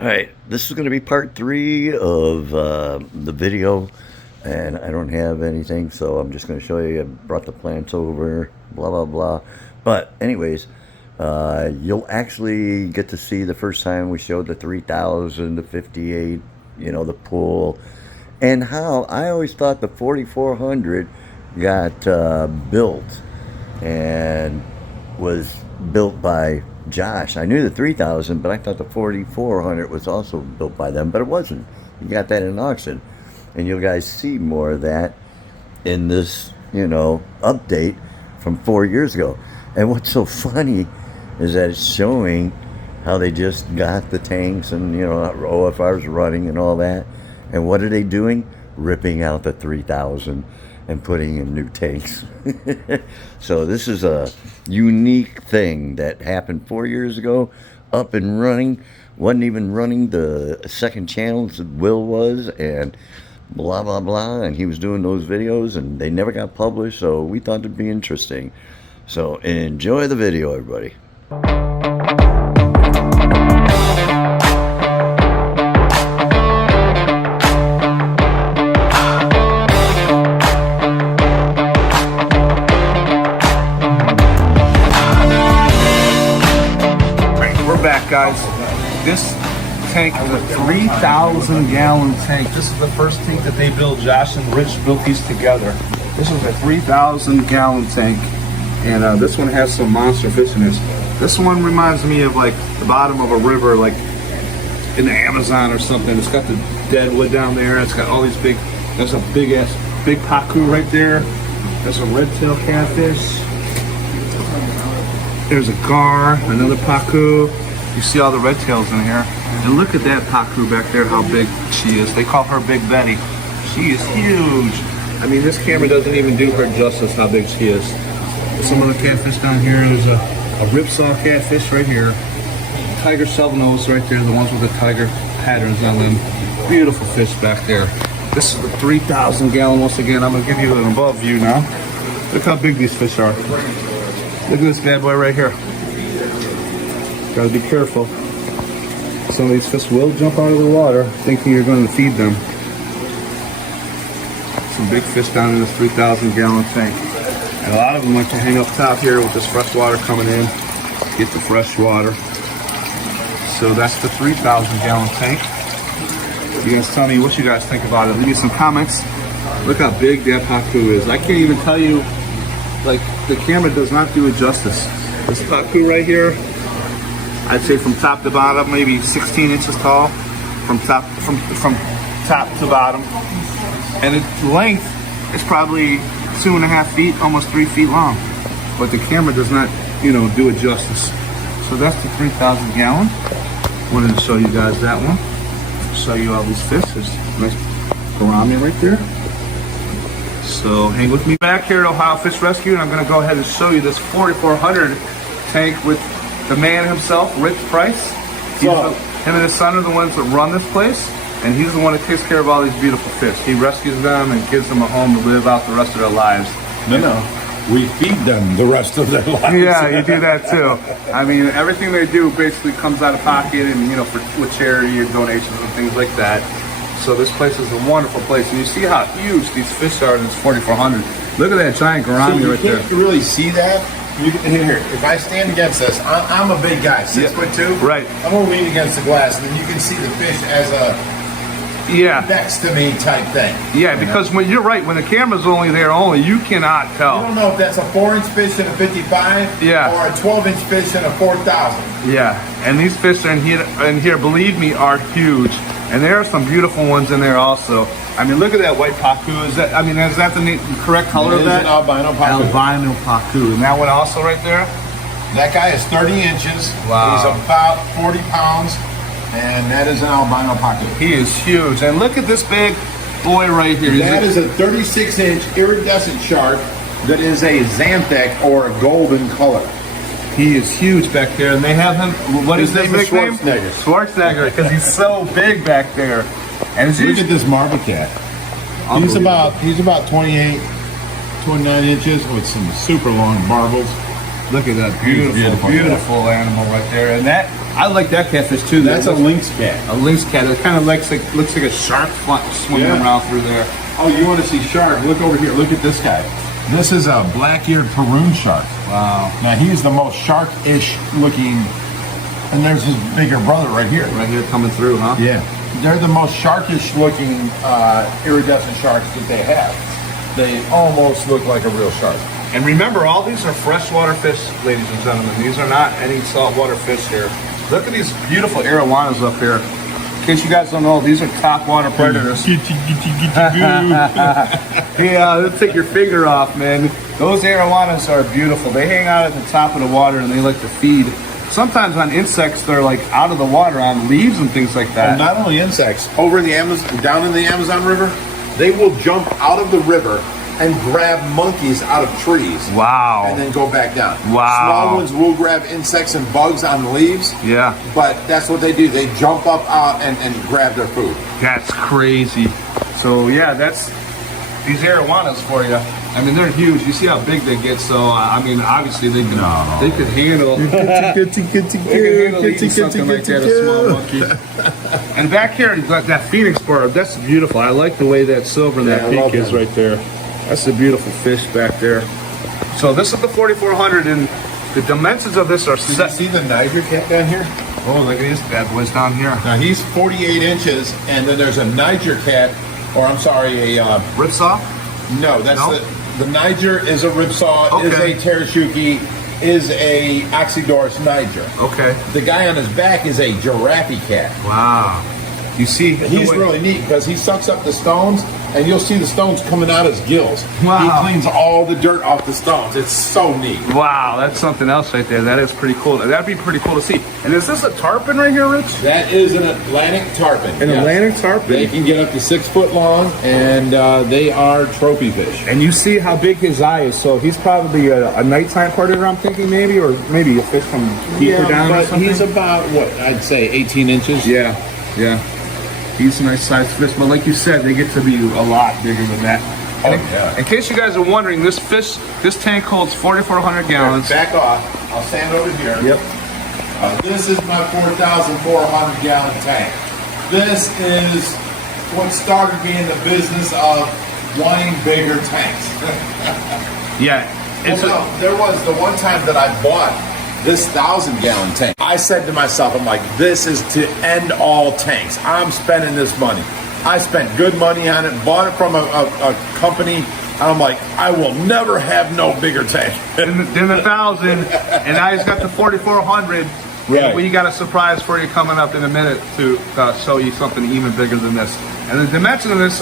All right, this is going to be part 3 of the video, and I don't have anything, so I'm just going to show you. I brought the plants over, blah, blah, blah. But anyways, you'll actually get to see the first time we showed the 3,000, the 58, you know, the pool, and how I always thought the 4,400 got built and was built by Josh. I knew the 3,000, but I thought the 4,400 was also built by them, but it wasn't. You got that in auction, and you guys see more of that in this, you know, update from 4 years ago. And what's so funny is that it's showing how they just got the tanks and, you know, OFRs running and all that. And what are they doing? Ripping out the 3,000 and putting in new tanks. So this is a unique thing that happened 4 years ago, up and running. Wasn't even running the second channels that Will was, and blah blah blah, and he was doing those videos and they never got published, so we thought it'd be interesting. So enjoy the video, everybody. Guys, this tank is a 3,000 gallon tank. This is the first tank that they built. Josh and Rich built these together. This is a 3,000 gallon tank, and this one has some monster fish in this. This one reminds me of like the bottom of a river, like in the Amazon or something. It's got the dead wood down there. It's got all these big, there's a big pacu right there. There's a redtail catfish. There's a gar, another pacu. You see all the red tails in here. And look at that pacu back there, how big she is. They call her Big Betty. She is huge. I mean, this camera doesn't even do her justice how big she is. Some of the catfish down here. There's a ripsaw catfish right here. Tiger shovelnose right there, the ones with the tiger patterns on them. Beautiful fish back there. This is the 3,000 gallon. Once again, I'm gonna give you an above view now. Look how big these fish are. Look at this bad boy right here. Gotta be careful. Some of these fish will jump out of the water thinking you're going to feed them. Some big fish down in this 3,000 gallon tank. And a lot of them like to hang up top here with this fresh water coming in. Get the fresh water. So that's the 3,000 gallon tank. You guys tell me what you guys think about it. Leave me some comments. Look how big that pacu is. I can't even tell you, like, the camera does not do it justice. This pacu right here, I'd say from top to bottom, maybe 16 inches tall, from top to bottom. And its length is probably 2.5 feet, almost 3 feet long. But the camera does not, you know, do it justice. So that's the 3,000 gallon. Wanted to show you guys that one. Show you all these fish. There's a nice gourami right there. So hang with me back here at Ohio Fish Rescue, and I'm going to go ahead and show you this 4,400 tank with the man himself, Rich Price. Him and his son are the ones that run this place, and he's the one that takes care of all these beautiful fish. He rescues them and gives them a home to live out the rest of their lives. No, we feed them the rest of their lives. Yeah, you do that too. I mean, everything they do basically comes out of pocket, and, you know, with charity and donations and things like that. So this place is a wonderful place, and you see how huge these fish are in this 4,400. Look at that giant gourami right there. You can't really see that. Here, if I stand against this, I'm a big guy, 6'2". Right. I'm gonna lean against the glass, and then you can see the fish as a next to me type thing. Yeah, because when you're right, when the camera's only there, you cannot tell. You don't know if that's a 4-inch fish in a 55, or a 12-inch fish in a 4,000. Yeah, and these fish are in here, believe me, are huge. And there are some beautiful ones in there also. I mean, look at that white pacu. Is that the correct color of that? It is an albino pacu. Albino pacu. And that one also right there? That guy is 30 inches. Wow. He's about 40 pounds. And that is an albino pacu. He is huge. And look at this big boy right here. That is a 36-inch iridescent shark that is a xanthic or a golden color. He is huge back there, and they have him. What is his nickname? Schwarzenegger. Schwarzenegger, because he's so big back there. And look at this marble cat. He's about 28, 29 inches with some super long barbels. Look at that beautiful animal right there. And that, I like that catfish too. That's a lynx cat. A lynx cat. It kind of looks like a shark swimming around through there. Oh, you want to see shark? Look over here. Look at this guy. This is a black-eared paroon shark. Wow. Now, he's the most shark-ish looking, and there's his bigger brother right here. Right here coming through, huh? Yeah. They're the most sharkish looking iridescent sharks that they have. They almost look like a real shark. And remember, all these are freshwater fish, ladies and gentlemen. These are not any saltwater fish here. Look at these beautiful arowanas up here. In case you guys don't know, these are top water predators. Yeah, let's take your finger off, man. Those arowanas are beautiful. They hang out at the top of the water and they like to feed. Sometimes on insects, they're like out of the water on leaves and things like that. And not only insects, over in the Amazon, down in the Amazon River, they will jump out of the river and grab monkeys out of trees. Wow. And then go back down. Wow. Small ones will grab insects and bugs on the leaves. Yeah. But that's what they do. They jump up out and grab their food. That's crazy. So yeah, that's these arowanas for you. I mean, they're huge. You see how big they get. So I mean, obviously they can they could handle eating something like that, a small monkey. And back here, you got that phoenix bird. That's beautiful. I like the way that silver and that pink is right there. That's a beautiful fish back there. So this is the 4400, and the dimensions of this are set. See the Niger cat down here? Oh, look at this bad boy's down here. Now he's 48 inches, and then there's a Niger cat, or I'm sorry, a Ripsaw? no, that's No? the Niger is a ripsaw, Okay. is a Terashuki, is a Oxydorus Niger. Okay. The guy on his back is a giraffe cat. Wow. You see, He's really neat because he sucks up the stones, and you'll see the stones coming out his gills. Wow. He cleans all the dirt off the stones. It's so neat. Wow, that's something else right there. That is pretty cool. That'd be pretty cool to see. And is this a tarpon right here, Rich? That is an Atlantic tarpon. An yes. Atlantic tarpon. They can get up to 6 foot long, and they are trophy fish. And you see how big his eye is. So he's probably a nighttime predator, I'm thinking, maybe, or maybe a fish from deeper down or but something. he's about, what, I'd say 18 inches. Yeah. He's a nice sized fish, but like you said, they get to be a lot bigger than that. And in case you guys are wondering, this tank holds 4,400 gallons. Back off. I'll stand over here. Yep. This is my 4,400 gallon tank. This is what started me in the business of wanting bigger tanks. Yeah. There was the one time that I bought this 1,000-gallon tank. I said to myself, I'm like, this is to end all tanks. I'm spending this money. I spent good money on it, bought it from a company, and I'm like, I will never have no bigger tank. Then the 1,000, and now he's got the 4,400. Right. We got a surprise for you coming up in a minute to show you something even bigger than this. And the dimensions of this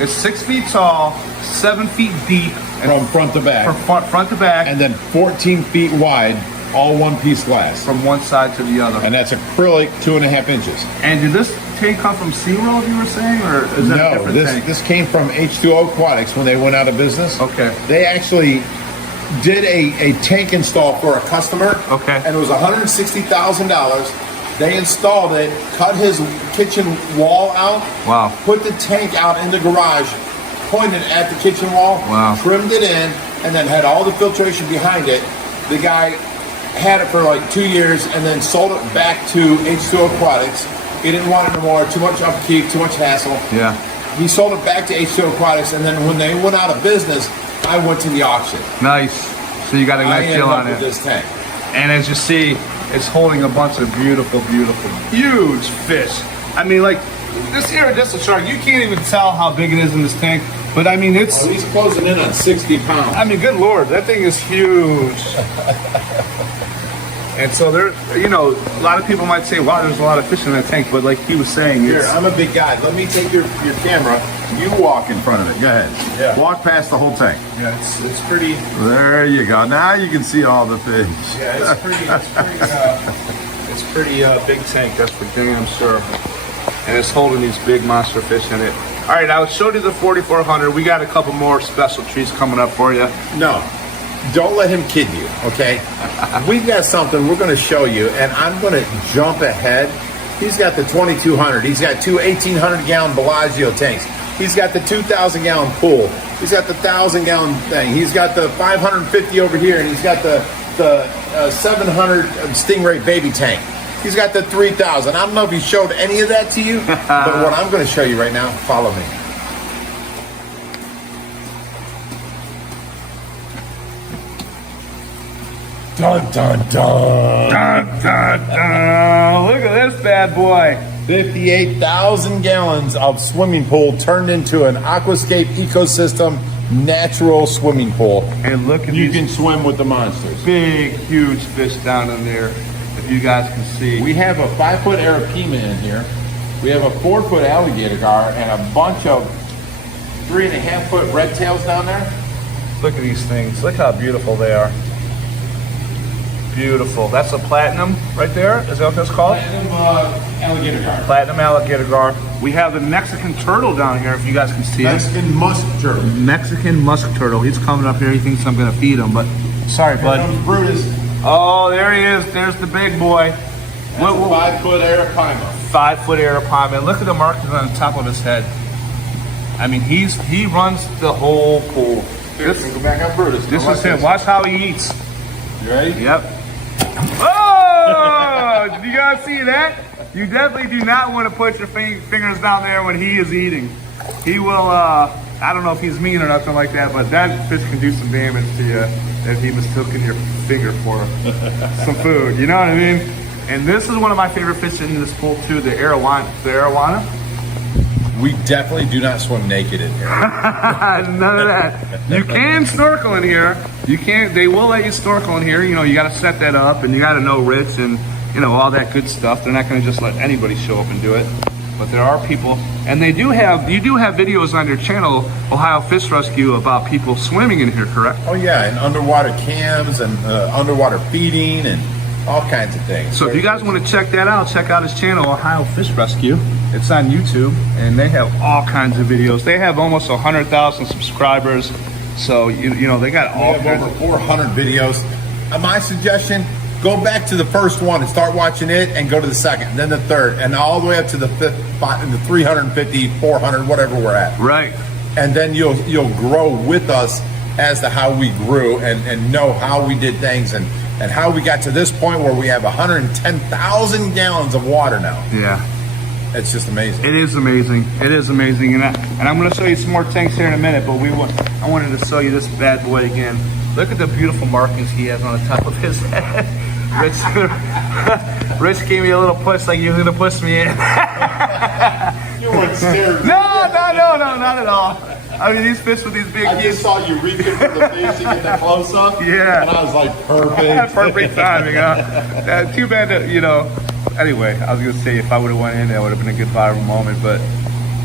is 6 feet tall, 7 feet deep, and From front to back. from front to back, And then 14 feet wide, all one-piece glass. from one side to the other. And that's acrylic, 2.5 inches. And did this tank come from SeaWorld, you were saying, or is that a No, different tank? this came from H2O Aquatics when they went out of business. Okay. They actually did a tank install for a customer. Okay. And it was $160,000. They installed it, cut his kitchen wall out. Wow. Put the tank out in the garage, pointed at the kitchen wall. Wow. Trimmed it in, and then had all the filtration behind it. The guy had it for like 2 years and then sold it back to H2O Aquatics. He didn't want it no more, too much upkeep, too much hassle. Yeah. He sold it back to H2O Aquatics, and then when they went out of business, I went to the auction. Nice. So you got a I nice ended deal up on with it. this tank. And as you see, it's holding a bunch of beautiful, huge fish. I mean, like, this iridescent shark, you can't even tell how big it is in this tank. But I mean, it's, He's closing in on 60 pounds. I mean, good Lord, that thing is huge. And so there, you know, a lot of people might say, wow, there's a lot of fish in that tank. But like he was saying, Here, it's, I'm a big guy. Let me take your camera. You walk in front of it. Go ahead. Yeah. Walk past the whole tank. yeah, it's pretty, There you go. Now you can see all the fish. yeah, it's pretty big tank, that's for damn sure. And it's holding these big monster fish in it. All right, I showed you the 4,400. We got a couple more special treats coming up for you. No, don't let him kid you, okay? We've got something we're going to show you, and I'm going to jump ahead. He's got the 2,200. He's got two 1,800-gallon Bellagio tanks. He's got the 2,000-gallon pool. He's got the 1,000-gallon thing. He's got the 550 over here, and he's got the the 700 stingray baby tank. He's got the 3000. I don't know if he showed any of that to you, but what I'm going to show you right now, follow me. Dun, dun, dun. Dun, dun, dun. Look at this bad boy. 58,000 gallons of swimming pool turned into an aquascape ecosystem natural swimming pool. And look at You these can swim with the monsters. big, huge fish down in there. If you guys can see. We have a 5-foot arapaima in here. We have a 4-foot alligator gar and a bunch of 3.5-foot redtails down there. Look at these things. Look how beautiful they are. Beautiful. That's a platinum right there. Is that what that's called? Platinum alligator gar. Platinum alligator gar. We have the Mexican turtle down here, if you guys can see it. Mexican musk turtle. Mexican musk turtle. He's coming up here. He thinks I'm going to feed him, but sorry, Here bud. comes Brutus. Oh, there he is. There's the big boy. That's a 5-foot arapaima. 5-foot arapaima. Look at the markings on the top of his head. I mean, he runs the whole pool. Here, go back up, Brutus. This Watch is him. Watch how he eats. You ready? Yep. Oh! Did you guys see that? You definitely do not want to put your fingers down there when he is eating. He will, I don't know if he's mean or nothing like that, but that fish can do some damage to you if he mistook your finger for some food. You know what I mean? And this is one of my favorite fish in this pool too, the arowana. We definitely do not swim naked in here. None of that. You can snorkel in here. You can't. They will let you snorkel in here. You know, you got to set that up, and you got to know Rich and all that good stuff. They're not going to just let anybody show up and do it. But there are people, and you do have videos on your channel, Ohio Fish Rescue, about people swimming in here, correct? Oh yeah, and underwater cams and underwater feeding and all kinds of things. So if you guys want to check that out, check out his channel, Ohio Fish Rescue. It's on YouTube, and they have all kinds of videos. They have almost 100,000 subscribers, so you know they got all We kinds have of. over 400 videos. My suggestion: go back to the first one and start watching it, and go to the second, then the third, and all the way up to the fifth, and the 350, 400, whatever we're at. Right. And then you'll grow with us as to how we grew and know how we did things and how we got to this point where we have 110,000 gallons of water now. Yeah. It's just amazing. It is amazing. It is amazing, and I'm going to show you some more tanks here in a minute. But I wanted to show you this bad boy again. Look at the beautiful markings he has on the top of his head. Rich gave me a little push, like you were going to push me in. You weren't scared. No, not at all. I mean, these fish with these big I just teeth. saw you reaching for the fish to get the close up. Yeah. And I was like, perfect. Perfect timing, huh? Too bad that, Anyway, I was going to say if I would have went in, that would have been a good viral moment, but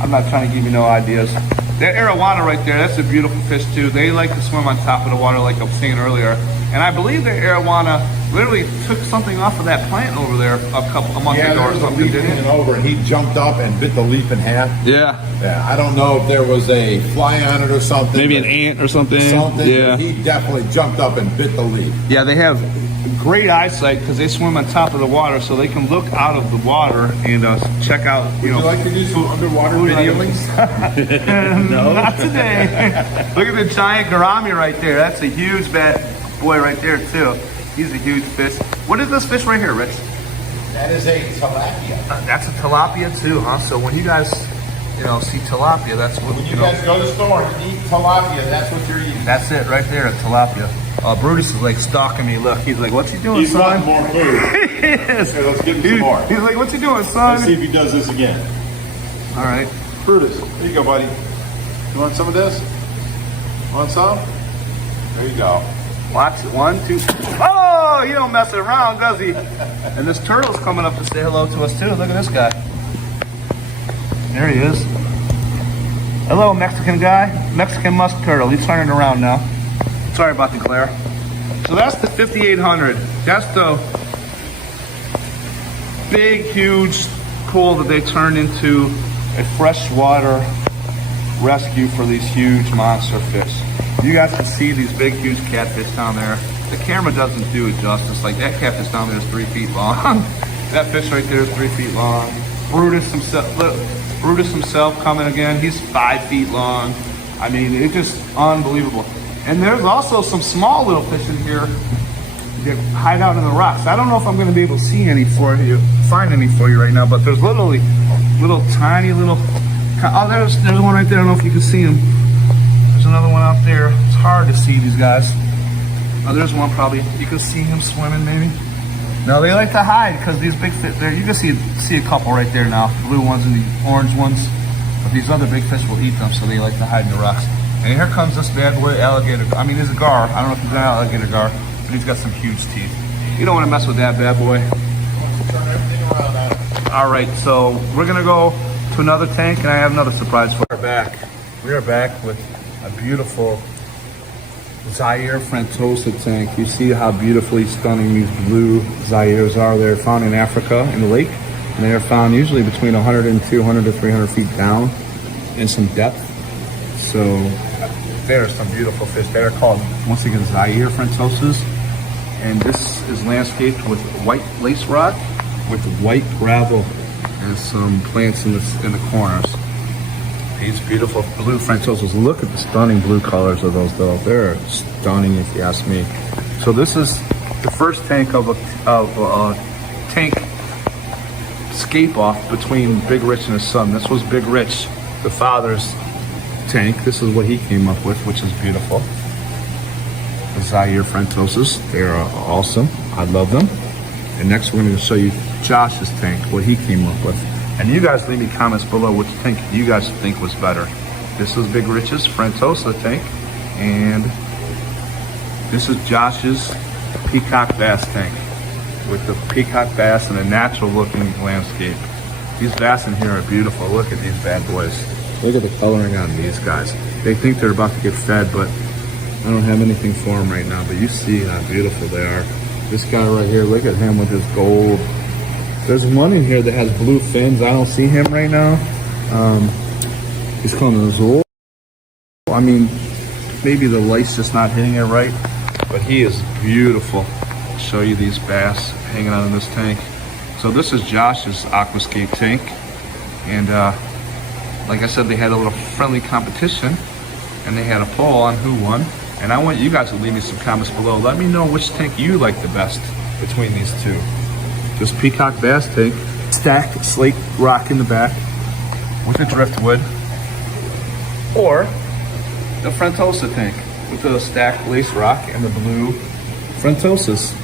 I'm not trying to give you no ideas. That arowana right there, that's a beautiful fish too. They like to swim on top of the water like I was saying earlier. And I believe the arowana literally took something off of that plant over there a month ago or something, didn't it? Over, and he jumped up and bit the leaf in half. Yeah. Yeah, I don't know if there was a fly on it or something. Maybe an ant or something. Yeah. He definitely jumped up and bit the leaf. Yeah, they have great eyesight because they swim on top of the water, so they can look out of the water and check out. Would you like to do some underwater videos? No, not today. Look at the giant gourami right there. That's a huge bad boy right there too. He's a huge fish. What is this fish right here, Rich? That is a tilapia. That's a tilapia too, huh? So when you guys, see tilapia, that's what When you guys go to the store and eat tilapia, that's what you're eating. That's it right there, a tilapia. Brutus is like stalking me. Look, he's like, "What's he doing, He's son?" wanting more food. He is. Okay, let's give him some more. He's like, "What's he doing, son?" Let's see if he does this again. All right. Brutus, there you go, buddy. You want some of this? Want some? There you go. Watch it. 1, 2. Oh, he don't mess around, does he? And this turtle's coming up to say hello to us too. Look at this guy. There he is. Hello, Mexican guy. Mexican musk turtle. He's turning around now. Sorry about the glare. So that's the 5800. That's the big, huge pool that they turned into a freshwater rescue for these huge monster fish. You guys can see these big, huge catfish down there. The camera doesn't do it justice. Like that catfish down there is 3 feet long. That fish right there is 3 feet long. Brutus himself coming again. He's 5 feet long. I mean, it's just unbelievable. And there's also some small little fish in here They hide out in the rocks. I don't know if I'm going to be able to see any for you, find any for you right now, but there's literally little tiny little. Oh, there's one right there. I don't know if you can see him. There's another one out there. It's hard to see these guys. Oh, there's one probably. You can see him swimming maybe. No, they like to hide because these big fish there. You can see a couple right there now. The blue ones and the orange ones. But these other big fish will eat them, so they like to hide in the rocks. And here comes this bad boy alligator. I mean, he's a gar. I don't know if he's an alligator gar, but he's got some huge teeth. You don't want to mess with that bad boy. All right, so we're gonna go to another tank, and I have another surprise for you. We are back with a beautiful Zaire Frontosa tank. You see how beautifully stunning these blue Zaires are. They're found in Africa in the lake, and they are found usually between 100 and 200 to 300 feet down in some depth. So there are some beautiful fish. They are called, once again, Zaire Frontosas. And this is landscaped with white lace rock with white gravel and some plants in the corners. These beautiful blue Frontosas. Look at the stunning blue colors of those though. They're stunning if you ask me. So this is the first tank of a tank scape off between Big Rich and his son. This was Big Rich, the father's tank. This is what he came up with, which is beautiful. The Zaire Frontosas. They're awesome. I love them. And next we're going to show you Josh's tank, what he came up with. And you guys leave me comments below which tank you guys think was better. This is Big Rich's Frontosa tank, and this is Josh's peacock bass tank with the peacock bass and a natural looking landscape. These bass in here are beautiful. Look at these bad boys. Look at the coloring on these guys. They think they're about to get fed, but I don't have anything for them right now, but you see how beautiful they are. This guy right here, look at him with his gold. There's one in here that has blue fins. I don't see him right now. He's called an azul. I mean, maybe the light's just not hitting it right, but he is beautiful. I'll show you these bass hanging out in this tank. So this is Josh's aquascape tank. And like I said, they had a little friendly competition and they had a poll on who won. And I want you guys to leave me some comments below. Let me know which tank you like the best between these two. This peacock bass tank, stacked slate rock in the back with the driftwood, or the Frontosa tank with the stacked lace rock and the blue Frontosas.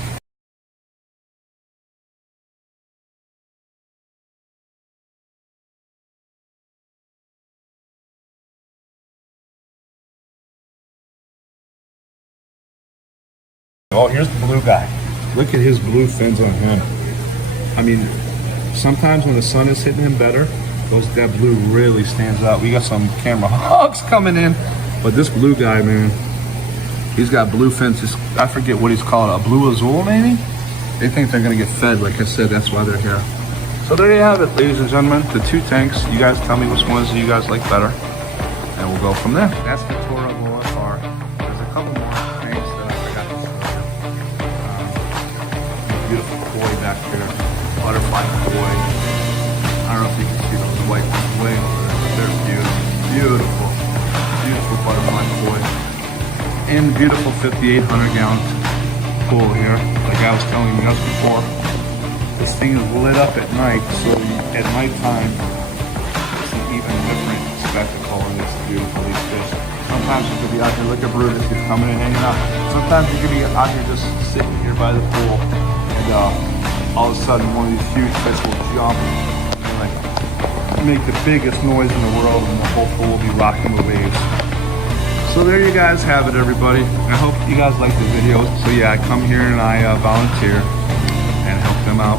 Oh, here's the blue guy. Look at his blue fins on him. I mean, sometimes when the sun is hitting him better, that blue really stands out. We got some camera hogs coming in, but this blue guy, man, he's got blue fins. I forget what he's called, a blue azul maybe? They think they're gonna get fed, like I said, that's why they're here. So there you have it, ladies and gentlemen, the two tanks. You guys tell me which ones you guys like better, and we'll go from there. That's the tour of OFR. There's a couple more tanks that I forgot to show you. Beautiful koi back there. Butterfly koi. I don't know if you can see those white ones way over there, but they're beautiful. Beautiful. Beautiful butterfly koi. And the beautiful 5,800 gallon pool here. Like I was telling you guys before, this thing is lit up at night, so at nighttime it's an even different spectacle, and it's beautiful, these fish. Sometimes you could be out here, look at Brutus, he's coming and hanging out. Sometimes you could be out here just sitting here by the pool, and all of a sudden one of these huge fish will jump and like make the biggest noise in the world, and the whole pool will be rocking the waves. So there you guys have it, everybody. I hope you guys like the video. So yeah, I come here and I volunteer and help them out.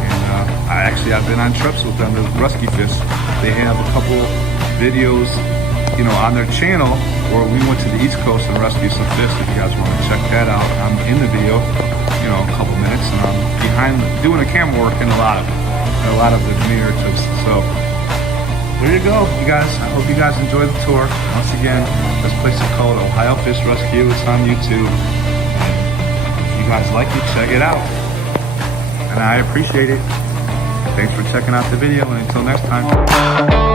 And I've been on trips with them, the rescue fish. They have a couple videos, you know, on their channel where we went to the East Coast and rescued some fish. If you guys want to check that out, I'm in the video, you know, a couple minutes, and I'm behind doing the camera work in a lot of the narratives. So there you go, you guys. I hope you guys enjoyed the tour. Once again, this place is called Ohio Fish Rescue. It's on YouTube. If you guys like it, check it out. And I appreciate it. Thanks for checking out the video, and until next time.